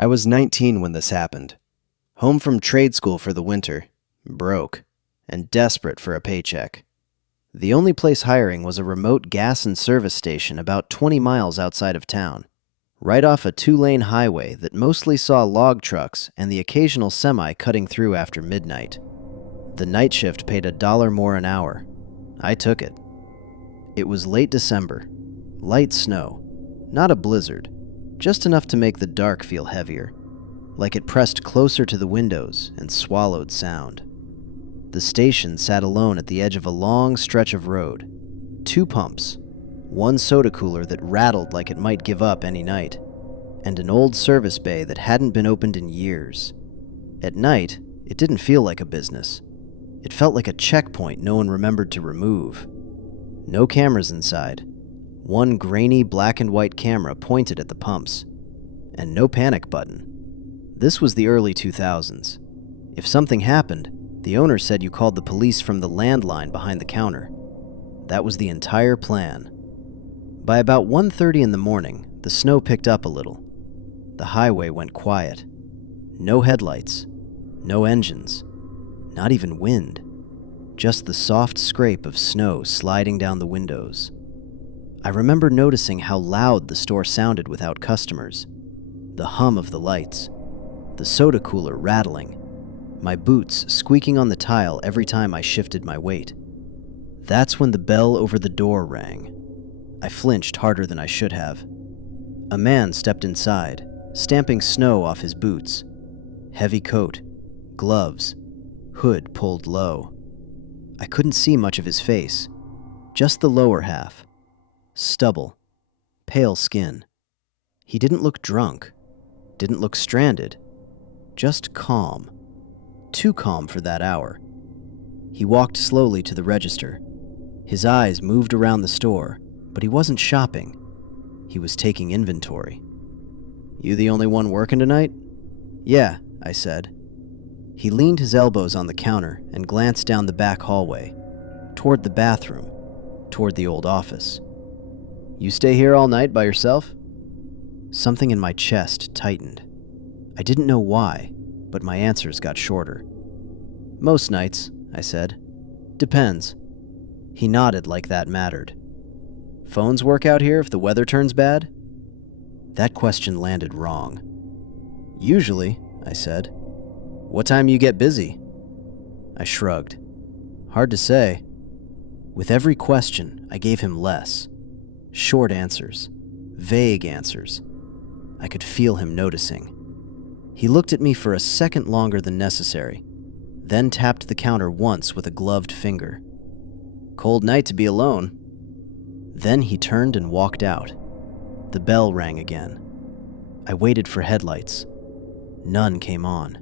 I was 19 when this happened. Home from trade school for the winter, broke, and desperate for a paycheck. The only place hiring was a remote gas and service station about 20 miles outside of town, right off a 2-lane highway that mostly saw log trucks and the occasional semi cutting through after midnight. The night shift paid $1 more an hour. I took it. It was late December. Light snow. Not a blizzard. Just enough to make the dark feel heavier, like it pressed closer to the windows and swallowed sound. The station sat alone at the edge of a long stretch of road. 2 pumps, 1 soda cooler that rattled like it might give up any night, and an old service bay that hadn't been opened in years. At night, it didn't feel like a business. It felt like a checkpoint no one remembered to remove. No cameras inside. 1 grainy black and white camera pointed at the pumps. And no panic button. This was the early 2000s. If something happened, the owner said you called the police from the landline behind the counter. That was the entire plan. By about 1:30 in the morning, the snow picked up a little. The highway went quiet. No headlights. No engines. Not even wind. Just the soft scrape of snow sliding down the windows. I remember noticing how loud the store sounded without customers. The hum of the lights. The soda cooler rattling. My boots squeaking on the tile every time I shifted my weight. That's when the bell over the door rang. I flinched harder than I should have. A man stepped inside, stamping snow off his boots. Heavy coat, gloves, hood pulled low. I couldn't see much of his face, just the lower half. Stubble, pale skin. He didn't look drunk, didn't look stranded, just calm. Too calm for that hour. He walked slowly to the register. His eyes moved around the store, but he wasn't shopping. He was taking inventory. "You the only one working tonight?" "Yeah," I said. He leaned his elbows on the counter and glanced down the back hallway, toward the bathroom, toward the old office. "You stay here all night by yourself?" Something in my chest tightened. I didn't know why, but my answers got shorter. "Most nights," I said. "Depends." He nodded like that mattered. "Phones work out here if the weather turns bad?" That question landed wrong. "Usually," I said. "What time you get busy?" I shrugged. "Hard to say." With every question, I gave him less. Short answers. Vague answers. I could feel him noticing. He looked at me for a second longer than necessary, then tapped the counter once with a gloved finger. "Cold night to be alone." Then he turned and walked out. The bell rang again. I waited for headlights. None came on.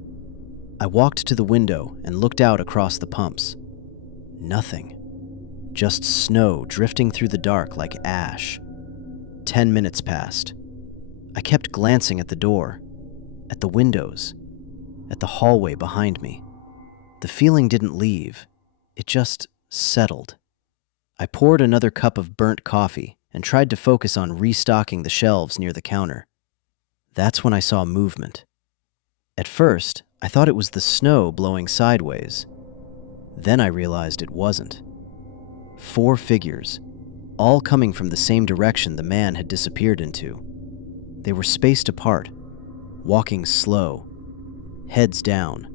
I walked to the window and looked out across the pumps. Nothing. Just snow drifting through the dark like ash. 10 minutes passed. I kept glancing at the door, at the windows, at the hallway behind me. The feeling didn't leave. It just settled. I poured another cup of burnt coffee and tried to focus on restocking the shelves near the counter. That's when I saw movement. At first, I thought it was the snow blowing sideways. Then I realized it wasn't. 4 figures, all coming from the same direction the man had disappeared into. They were spaced apart, walking slow, heads down,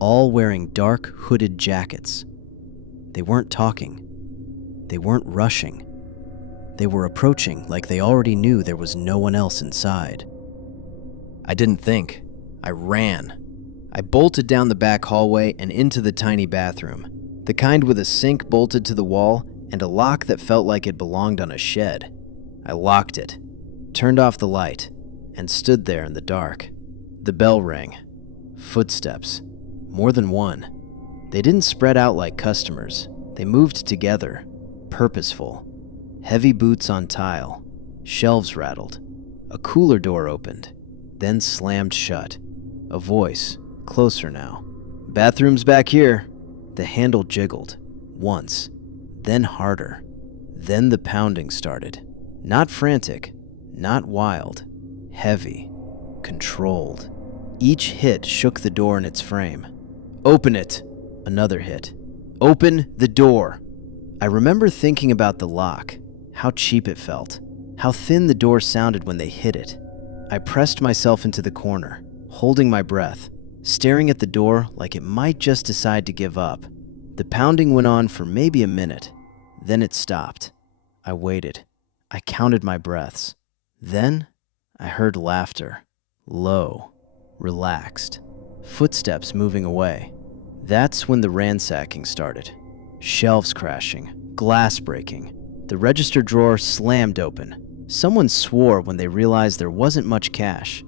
all wearing dark hooded jackets. They weren't talking. They weren't rushing. They were approaching like they already knew there was no one else inside. I didn't think. I ran. I bolted down the back hallway and into the tiny bathroom, the kind with a sink bolted to the wall and a lock that felt like it belonged on a shed. I locked it, turned off the light, and stood there in the dark. The bell rang. Footsteps. More than one. They didn't spread out like customers. They moved together, purposeful. Heavy boots on tile. Shelves rattled. A cooler door opened, then slammed shut. A voice, closer now. "Bathroom's back here." The handle jiggled, once, then harder. Then the pounding started. Not frantic, not wild, heavy. controlled. Each hit shook the door in its frame. "Open it!" Another hit. "Open the door!" I remember thinking about the lock, how cheap it felt, how thin the door sounded when they hit it. I pressed myself into the corner, holding my breath, staring at the door like it might just decide to give up. The pounding went on for maybe a minute. Then it stopped. I waited. I counted my breaths. Then I heard laughter. Low, relaxed. Footsteps moving away. That's when the ransacking started. Shelves crashing, glass breaking. The register drawer slammed open. Someone swore when they realized there wasn't much cash.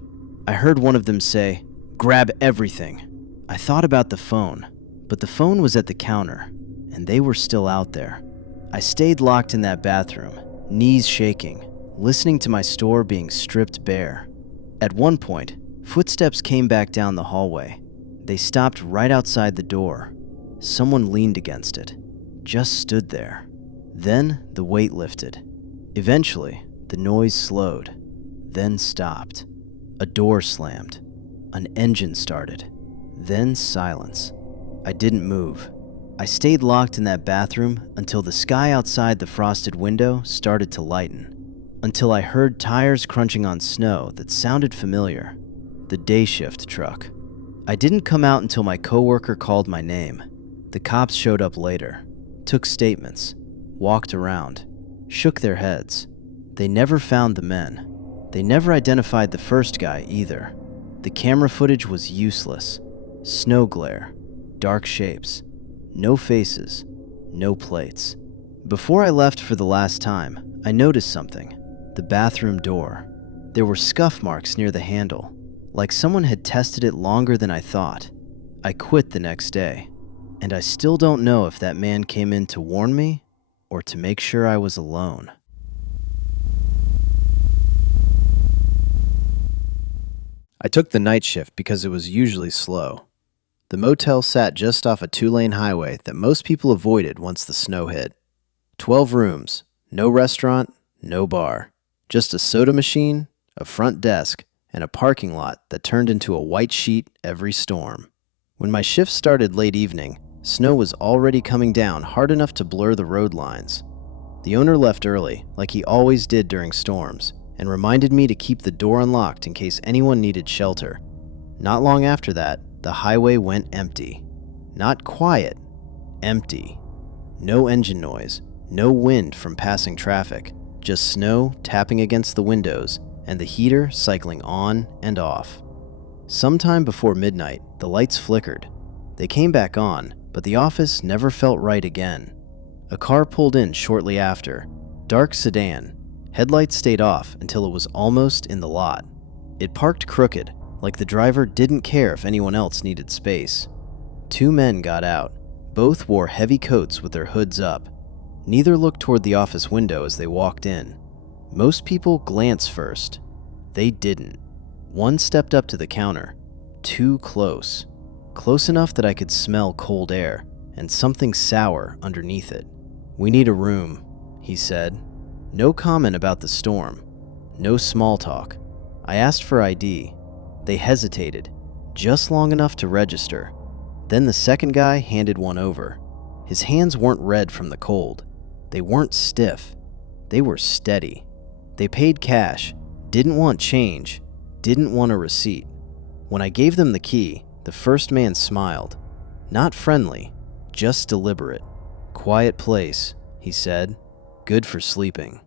I heard one of them say, "Grab everything." I thought about the phone, but the phone was at the counter, and they were still out there. I stayed locked in that bathroom, knees shaking, listening to my store being stripped bare. At one point, footsteps came back down the hallway. They stopped right outside the door. Someone leaned against it, just stood there. Then the weight lifted. Eventually, the noise slowed, then stopped. A door slammed. An engine started. Then silence. I didn't move. I stayed locked in that bathroom until the sky outside the frosted window started to lighten. Until I heard tires crunching on snow that sounded familiar. The day shift truck. I didn't come out until my coworker called my name. The cops showed up later, took statements, walked around, shook their heads. They never found the men. They never identified the first guy either. The camera footage was useless. Snow glare, dark shapes, no faces, no plates. Before I left for the last time, I noticed something. The bathroom door. There were scuff marks near the handle, like someone had tested it longer than I thought. I quit the next day, and I still don't know if that man came in to warn me or to make sure I was alone. I took the night shift because it was usually slow. The motel sat just off a 2-lane highway that most people avoided once the snow hit. 12 rooms, no restaurant, no bar. Just a soda machine, a front desk, and a parking lot that turned into a white sheet every storm. When my shift started late evening, snow was already coming down hard enough to blur the road lines. The owner left early, like he always did during storms, and reminded me to keep the door unlocked in case anyone needed shelter. Not long after that, the highway went empty. Not quiet, empty. No engine noise, no wind from passing traffic, just snow tapping against the windows and the heater cycling on and off. Sometime before midnight, the lights flickered. They came back on, but the office never felt right again. A car pulled in shortly after. Dark sedan. Headlights stayed off until it was almost in the lot. It parked crooked, like the driver didn't care if anyone else needed space. 2 men got out. Both wore heavy coats with their hoods up. Neither looked toward the office window as they walked in. Most people glance first. They didn't. One stepped up to the counter. Too close. Close enough that I could smell cold air and something sour underneath it. "We need a room," he said. No comment about the storm. No small talk. I asked for ID. They hesitated, just long enough to register. Then the second guy handed one over. His hands weren't red from the cold. They weren't stiff. They were steady. They paid cash, didn't want change, didn't want a receipt. When I gave them the key, the first man smiled. Not friendly, just deliberate. "Quiet place," he said. "Good for sleeping."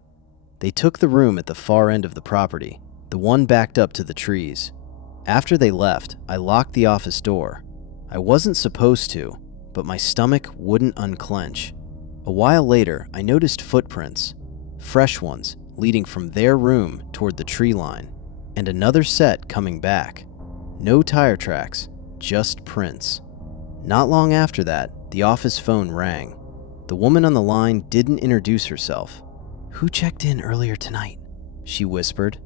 They took the room at the far end of the property, the one backed up to the trees. After they left, I locked the office door. I wasn't supposed to, but my stomach wouldn't unclench. A while later, I noticed footprints, fresh ones leading from their room toward the tree line, and another set coming back. No tire tracks, just prints. Not long after that, the office phone rang. The woman on the line didn't introduce herself. "Who checked in earlier tonight?" she whispered.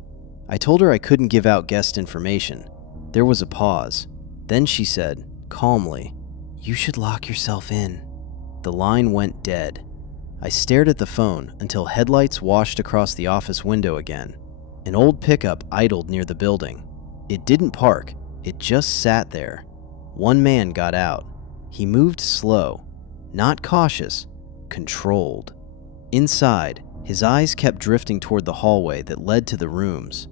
I told her I couldn't give out guest information. There was a pause. Then she said, calmly, "You should lock yourself in." The line went dead. I stared at the phone until headlights washed across the office window again. An old pickup idled near the building. It didn't park, it just sat there. One man got out. He moved slow, not cautious, controlled. Inside, his eyes kept drifting toward the hallway that led to the rooms.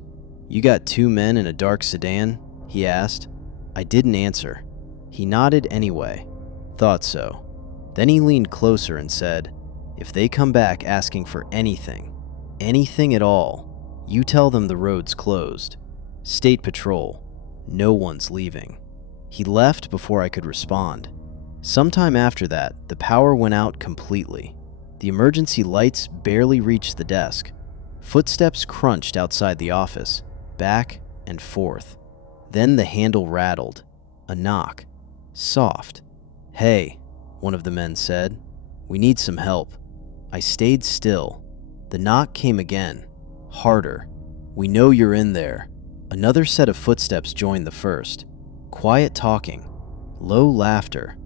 "You got 2 men in a dark sedan?" he asked. I didn't answer. He nodded anyway. Thought so. Then he leaned closer and said, "If they come back asking for anything at all, you tell them the road's closed. State Patrol. No one's leaving." He left before I could respond. Sometime after that, the power went out completely. The emergency lights barely reached the desk. Footsteps crunched outside the office, back and forth. Then the handle rattled. A knock. Soft. "Hey," one of the men said. "We need some help." I stayed still. The knock came again. Harder. "We know you're in there." Another set of footsteps joined the first. Quiet talking. Low laughter.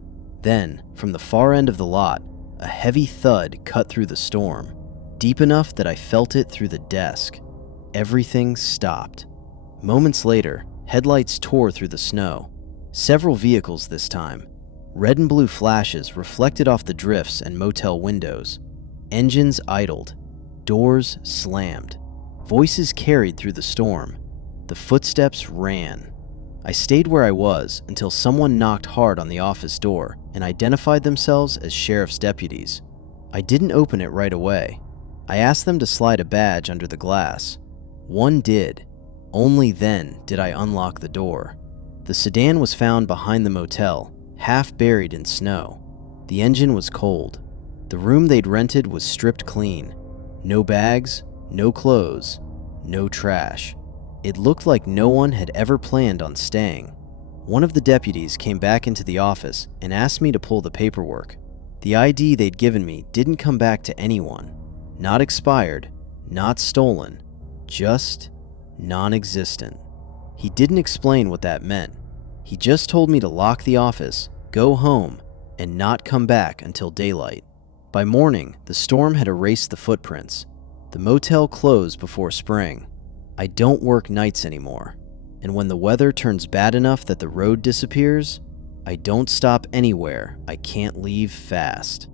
Then, from the far end of the lot, a heavy thud cut through the storm, deep enough that I felt it through the desk. Everything stopped. Moments later, headlights tore through the snow. Several vehicles this time. Red and blue flashes reflected off the drifts and motel windows. Engines idled. Doors slammed. Voices carried through the storm. The footsteps ran. I stayed where I was until someone knocked hard on the office door and identified themselves as sheriff's deputies. I didn't open it right away. I asked them to slide a badge under the glass. One did. Only then did I unlock the door. The sedan was found behind the motel, half buried in snow. The engine was cold. The room they'd rented was stripped clean. No bags, no clothes, no trash. It looked like no one had ever planned on staying. One of the deputies came back into the office and asked me to pull the paperwork. The ID they'd given me didn't come back to anyone. Not expired, not stolen, just non-existent. He didn't explain what that meant. He just told me to lock the office, go home, and not come back until daylight. By morning, the storm had erased the footprints. The motel closed before spring. I don't work nights anymore, and when the weather turns bad enough that the road disappears, I don't stop anywhere I can't leave fast.